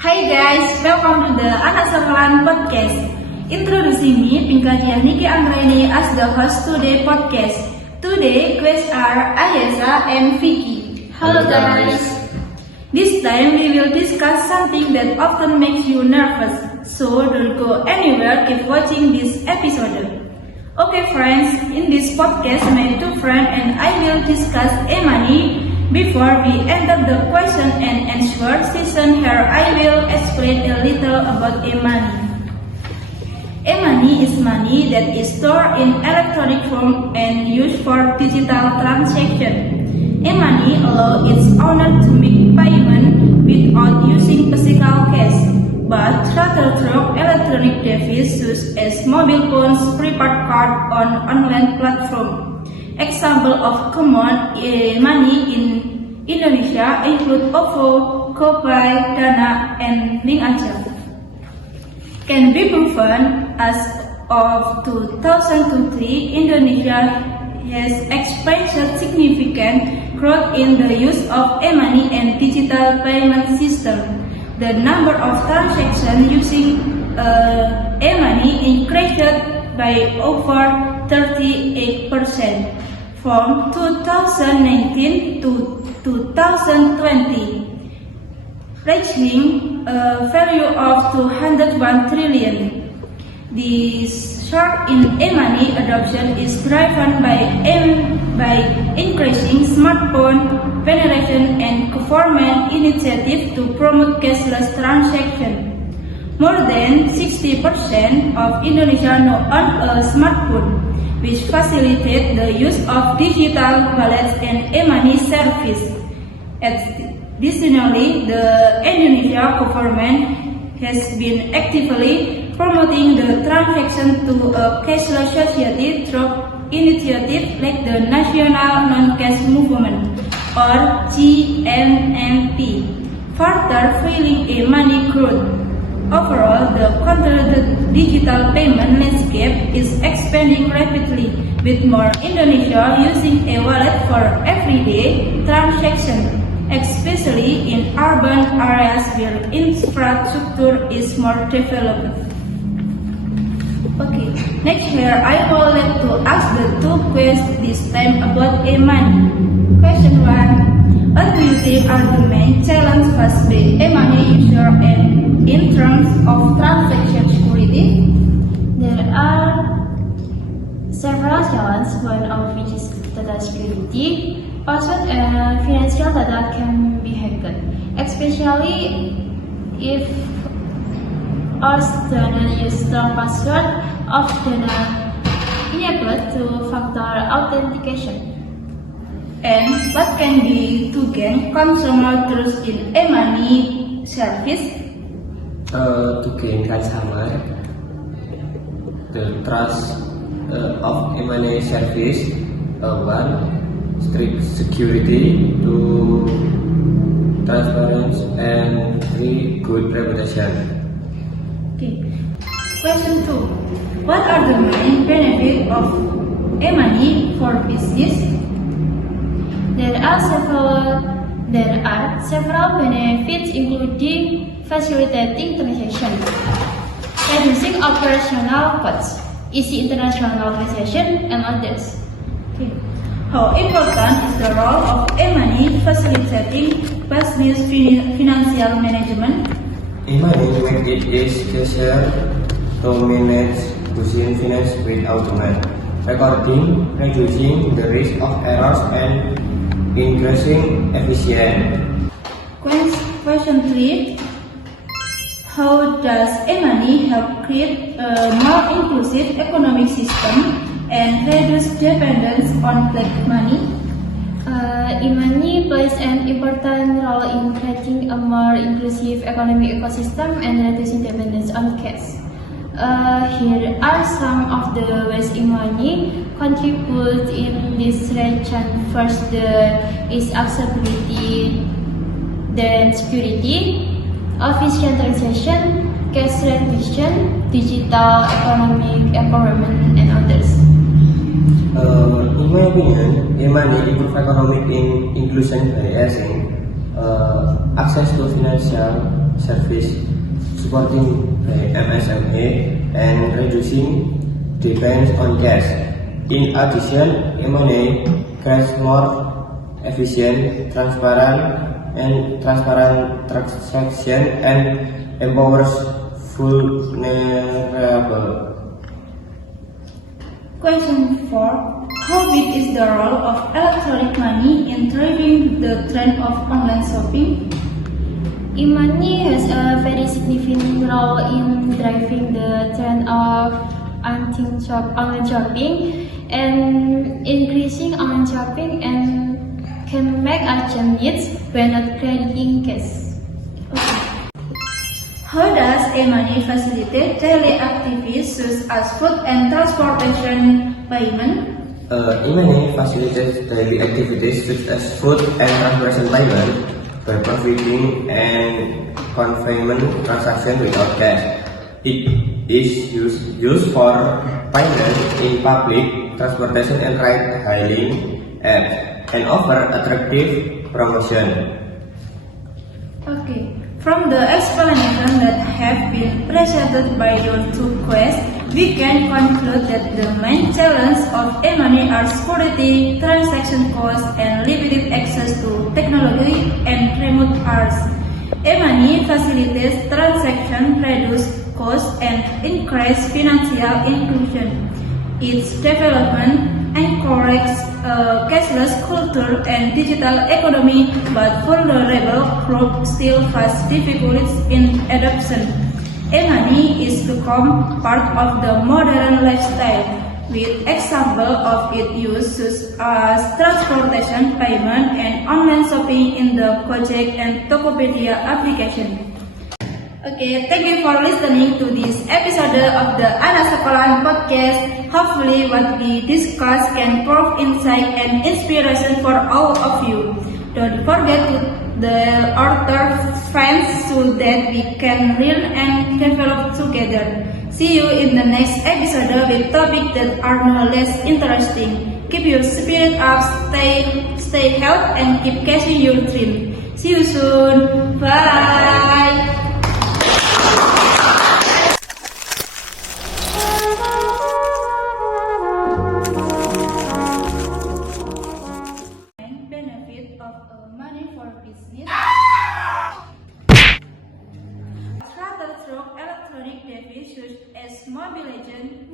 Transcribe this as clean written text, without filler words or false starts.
Hi guys, welcome to the Anak Sekolah Podcast. Introducing me, Pinkadia Niki Anggraini as the host today podcast. Today, guests are Ayesa and Vicky. Hello guys. This time we will discuss something that often makes you nervous. So don't go anywhere, keep watching this episode. Okay friends, in this podcast my two friends and I will discuss e-money. Before we enter the question and answer session here, I will explain a little about e-money. E-money is money that is stored in electronic form and used for digital transaction. E-money allows its owner to make payment without using physical cash, but rather through electronic devices such as mobile phones, prepaid card on online platform. Example of common e-money in Indonesia include OVO, GoPay, Dana, and Link Aja. Can be proven as of 2003, Indonesia has experienced significant growth in the use of e-money and digital payment system. The number of transactions using e-money increased by over 38% from 2019 to 2020, reaching a value of 201 trillion. The surge in e-money adoption is driven by increasing smartphone penetration and government initiative to promote cashless transaction. More than 60% of Indonesia now own a smartphone, which facilitates the use of digital wallets and e-money service. Additionally, the Indonesia government has been actively promoting the transition to a cashless society through initiatives like the National Non-Cash Movement or GNMP, further fueling e-money growth. Overall, the digital payment landscape is expanding rapidly, with more Indonesia using a wallet for everyday transactions, especially in urban areas where infrastructure is more developed. Okay, next here I would like to ask the two questions this time about e-money. Question 1. What do you think are the main challenges faced by e-money user and in terms of transaction security? There are several challenges, one of which is data security. Password and financial data can be hacked, especially if us do not use strong password of not enabled two-factor authentication. And what can be to gain consumer trust in e-money service? To gain customer, the trust of e-money service, one, strict security, two, transparency, and three, good reputation. Okay. Question 2. What are the main benefits of e-money for business? There are several benefits, including facilitating transactions, reducing operational costs, easy international transaction, and others. Okay. How important is the role of e-money facilitating business financial management? E-money makes it easier to manage business finance with automation, recording, reducing the risk of errors, and increasing efficiency. Question 3. How does e-money help create a more inclusive economic system and reduce dependence on black money? E-money plays an important role in creating a more inclusive economic ecosystem and reducing dependence on cash. Here are some of the ways e-money contribute in this region. First, there is accessibility, then security, efficient transaction, cash reduction, digital economic empowerment, and others. In my opinion, e-money improve economic inclusion by access to financial service, supporting the MSME, and reducing dependence on cash. In addition, e-money creates more efficient, transparent transaction and empowers vulnerable. Question 4. How big is the role of electronic money in driving the trend of online shopping? E-money has a very significant role in driving the trend of online shopping and increasing online shopping and can make urgent needs when not carrying cash. How does e-money facilitate daily activities such as food and transportation payment? E-money facilitates daily activities such as food and transportation payment by providing and conveyment transaction without cash. It is used for payment in public transportation and ride-hailing apps and offer attractive promotion. Okay. From the explanation that have been presented by your two quests, we can conclude that the main challenge of e-money are security, transaction costs, and limited access to technology and remote areas. E-money facilitates transaction, reduce costs, and increase financial inclusion. Its development encourages a cashless culture and digital economy, but vulnerable groups still face difficulties in adoption. E-money is become part of the modern lifestyle, with examples of its use such as transportation payment and online shopping in the Gojek and Tokopedia application. Okay, thank you for listening to this episode of the Anak Sekolahan podcast. Hopefully what we discuss can prove insight and inspiration for all of you. Don't forget to the other friends so that we can learn and develop together. See you in the next episode with topics that are no less interesting. Keep your spirit up, stay healthy, and keep chasing your dream. See you soon. Bye. Benefit of money for business. Rather through electronic devices such as Mobile Legends.